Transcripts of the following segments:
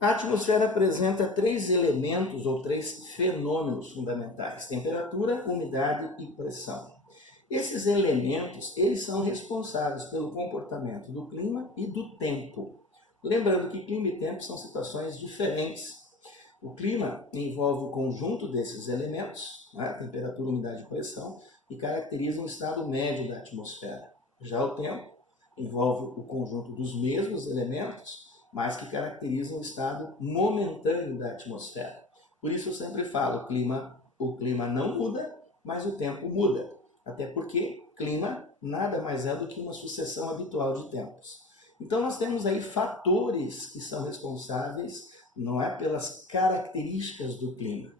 A atmosfera apresenta três elementos ou três fenômenos fundamentais: temperatura, umidade e pressão. Esses elementos, eles são responsáveis pelo comportamento do clima e do tempo. Lembrando que clima e tempo são situações diferentes. O clima envolve o conjunto desses elementos, né, temperatura, umidade e pressão, e caracteriza um estado médio da atmosfera. Já o tempo envolve o conjunto dos mesmos elementos, mas que caracterizam o estado momentâneo da atmosfera. Por isso eu sempre falo, o clima não muda, mas o tempo muda. Até porque clima nada mais é do que uma sucessão habitual de tempos. Então nós temos aí fatores que são responsáveis, não é, pelas características do clima.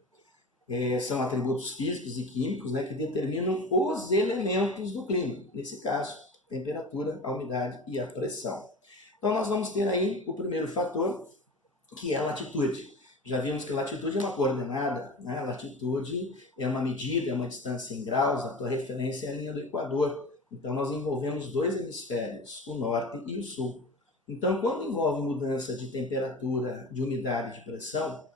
São atributos físicos e químicos, né, que determinam os elementos do clima. Nesse caso, temperatura, a umidade e a pressão. Então nós vamos ter aí o primeiro fator, que é a latitude. Já vimos que latitude é uma coordenada, né? Latitude é uma medida, é uma distância em graus, a tua referência é a linha do Equador. Então nós envolvemos dois hemisférios, o norte e o sul. Então quando envolve mudança de temperatura, de umidade, de pressão,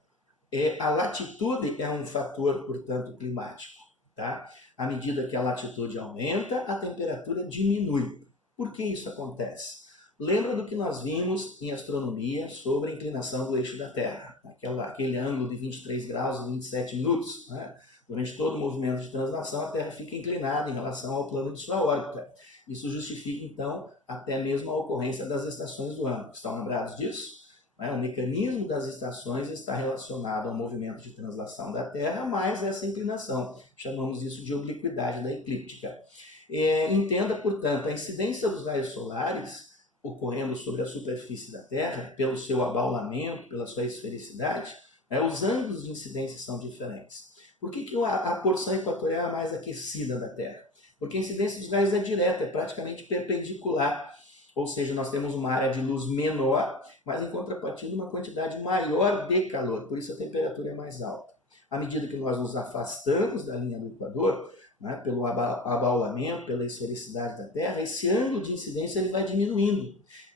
a latitude é um fator, portanto, climático. Tá? À medida que a latitude aumenta, a temperatura diminui. Por que isso acontece? Lembra do que nós vimos em astronomia sobre a inclinação do eixo da Terra, aquele ângulo de 23 graus e 27 minutos. Né? Durante todo o movimento de translação, a Terra fica inclinada em relação ao plano de sua órbita. Isso justifica, então, até mesmo a ocorrência das estações do ano. Estão lembrados disso? O mecanismo das estações está relacionado ao movimento de translação da Terra, mais essa inclinação. Chamamos isso de obliquidade da eclíptica. Entenda, portanto, a incidência dos raios solares ocorrendo sobre a superfície da Terra, pelo seu abaulamento, pela sua esfericidade, os ângulos de incidência são diferentes. Por que a porção equatorial é a mais aquecida da Terra? Porque a incidência dos raios é direta, é praticamente perpendicular. Ou seja, nós temos uma área de luz menor, mas em contrapartida uma quantidade maior de calor, por isso a temperatura é mais alta. À medida que nós nos afastamos da linha do Equador, né, pelo abaulamento, pela esfericidade da Terra, esse ângulo de incidência ele vai diminuindo.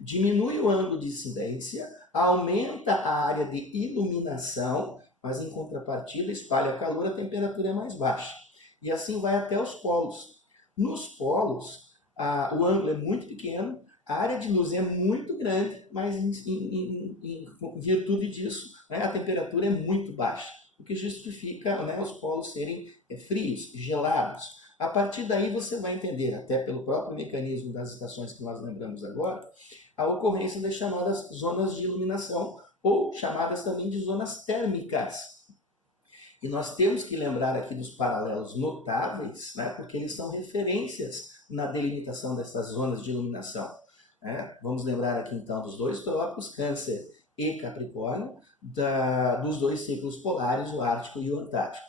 Diminui o ângulo de incidência, aumenta a área de iluminação, mas em contrapartida espalha calor, a temperatura é mais baixa. E assim vai até os polos. Nos polos, o ângulo é muito pequeno, a área de luz é muito grande, mas em virtude disso, né, a temperatura é muito baixa, o que justifica, né, os polos serem frios, gelados. A partir daí você vai entender, até pelo próprio mecanismo das estações que nós lembramos agora, a ocorrência das chamadas zonas de iluminação, ou chamadas também de zonas térmicas. E nós temos que lembrar aqui dos paralelos notáveis, né, porque eles são referências na delimitação dessas zonas de iluminação. Vamos lembrar aqui então dos dois trópicos, Câncer e Capricórnio, dos dois ciclos polares, o Ártico e o Antártico.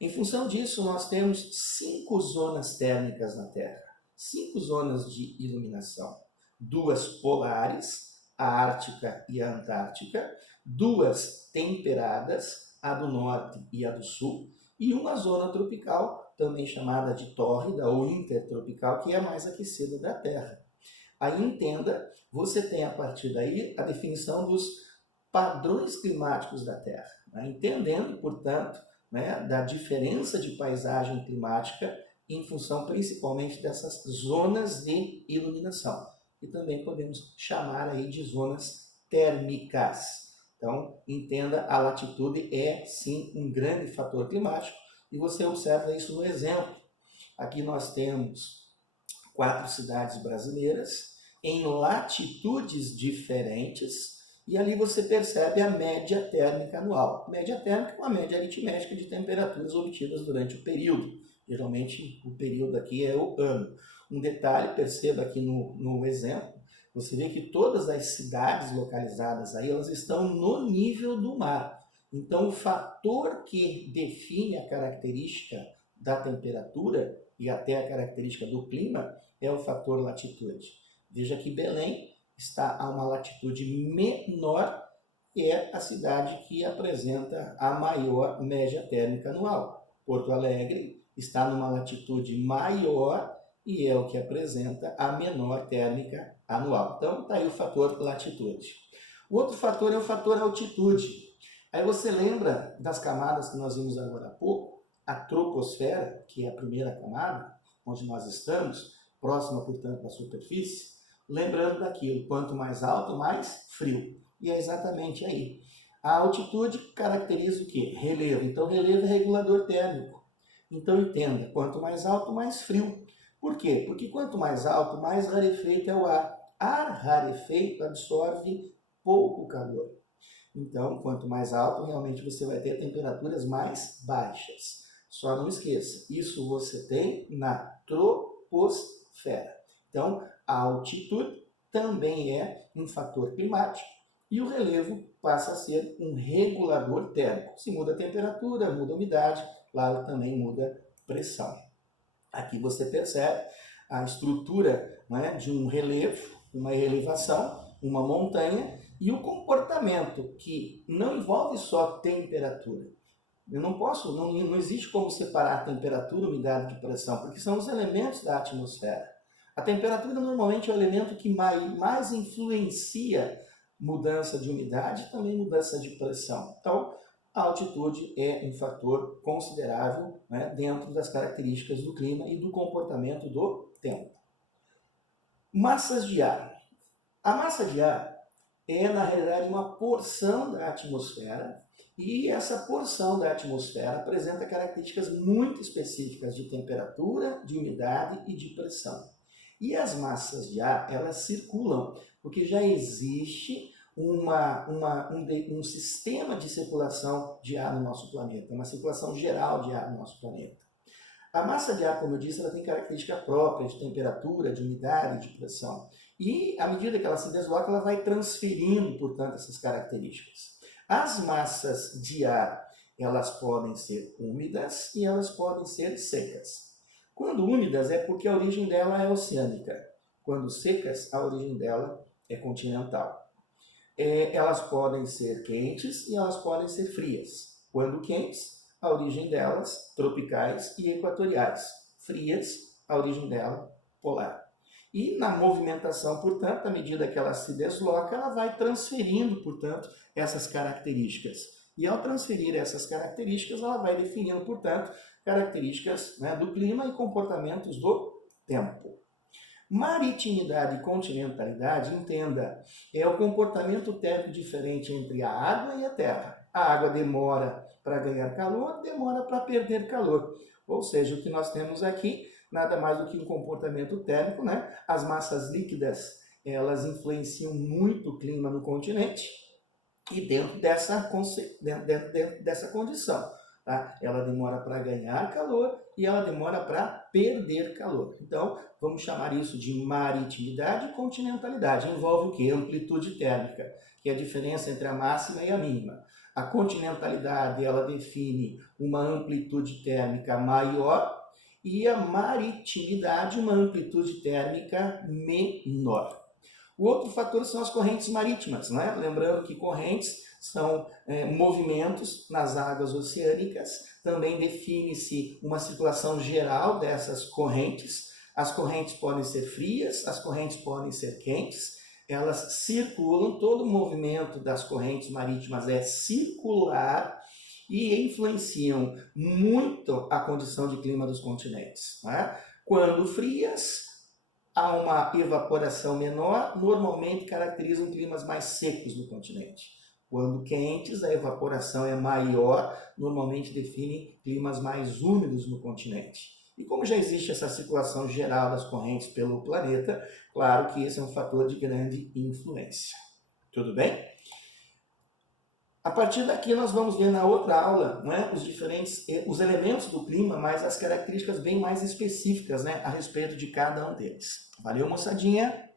Em função disso, nós temos 5 zonas térmicas na Terra, 5 zonas de iluminação, 2 polares, a Ártica e a Antártica, 2 temperadas, a do norte e a do sul, e uma zona tropical, também chamada de tórrida ou intertropical, que é a mais aquecida da Terra. Aí entenda, você tem a partir daí a definição dos padrões climáticos da Terra, né? Entendendo, portanto, né, da diferença de paisagem climática em função principalmente dessas zonas de iluminação. E também podemos chamar aí de zonas térmicas. Então, entenda, a latitude é sim um grande fator climático e você observa isso no exemplo. Aqui nós temos 4 cidades brasileiras em latitudes diferentes e ali você percebe a média térmica anual. Média térmica é uma média aritmética de temperaturas obtidas durante o período. Geralmente o período aqui é o ano. Um detalhe, perceba aqui no exemplo, você vê que todas as cidades localizadas aí, elas estão no nível do mar. Então o fator que define a característica da temperatura e até a característica do clima é o fator latitude. Veja que Belém está a uma latitude menor e é a cidade que apresenta a maior média térmica anual. Porto Alegre está numa latitude maior e é o que apresenta a menor térmica anual. Então, está aí o fator latitude. O outro fator é o fator altitude. Aí você lembra das camadas que nós vimos agora há pouco? A troposfera, que é a primeira camada, onde nós estamos, próxima, portanto, da superfície. Lembrando daquilo, quanto mais alto, mais frio. E é exatamente aí. A altitude caracteriza o quê? Relevo. Então, relevo é regulador térmico. Então, entenda, quanto mais alto, mais frio. Por quê? Porque quanto mais alto, mais rarefeito é o ar. Ar rarefeito absorve pouco calor. Então, quanto mais alto, realmente você vai ter temperaturas mais baixas. Só não esqueça, isso você tem na troposfera. Então, a altitude também é um fator climático e o relevo passa a ser um regulador térmico. Se muda a temperatura, muda a umidade, claro, também muda a pressão. Aqui você percebe a estrutura, né, de um relevo, uma elevação, uma montanha e o comportamento que não envolve só temperatura. Eu não existe como separar temperatura, umidade de pressão, porque são os elementos da atmosfera. A temperatura normalmente é o elemento que mais influencia mudança de umidade e também mudança de pressão. Então, a altitude é um fator considerável, né, dentro das características do clima e do comportamento do tempo. Massas de ar. A massa de ar é, na realidade, uma porção da atmosfera e essa porção da atmosfera apresenta características muito específicas de temperatura, de umidade e de pressão. E as massas de ar, elas circulam, porque já existe um sistema de circulação de ar no nosso planeta, uma circulação geral de ar no nosso planeta. A massa de ar, como eu disse, ela tem característica própria de temperatura, de umidade, de pressão. E, à medida que ela se desloca, ela vai transferindo, portanto, essas características. As massas de ar, elas podem ser úmidas e elas podem ser secas. Quando úmidas é porque a origem dela é oceânica. Quando secas, a origem dela é continental. Elas podem ser quentes e elas podem ser frias. Quando quentes, a origem delas tropicais e equatoriais. Frias, a origem dela polar. E na movimentação, portanto, à medida que ela se desloca, ela vai transferindo, portanto, essas características. E ao transferir essas características, ela vai definindo, portanto, características, né, do clima e comportamentos do tempo. Maritimidade e continentalidade, entenda, é o comportamento térmico diferente entre a água e a terra. A água demora para ganhar calor, demora para perder calor. Ou seja, o que nós temos aqui, nada mais do que um comportamento térmico, né? As massas líquidas, elas influenciam muito o clima no continente e dentro dessa condição. Tá? Ela demora para ganhar calor e ela demora para perder calor. Então, vamos chamar isso de maritimidade e continentalidade. Envolve o quê? Amplitude térmica, que é a diferença entre a máxima e a mínima. A continentalidade, ela define uma amplitude térmica maior e a maritimidade, uma amplitude térmica menor. O outro fator são as correntes marítimas, né? Lembrando que correntes são movimentos nas águas oceânicas, também define-se uma circulação geral dessas correntes. As correntes podem ser frias, as correntes podem ser quentes, elas circulam, todo o movimento das correntes marítimas é circular e influenciam muito a condição de clima dos continentes, né? Quando frias, há uma evaporação menor, normalmente caracterizam climas mais secos no continente. Quando quentes, a evaporação é maior, normalmente define climas mais úmidos no continente. E como já existe essa circulação geral das correntes pelo planeta, claro que esse é um fator de grande influência. Tudo bem? A partir daqui nós vamos ver na outra aula, né, os elementos do clima, mas as características bem mais específicas, né, a respeito de cada um deles. Valeu, moçadinha!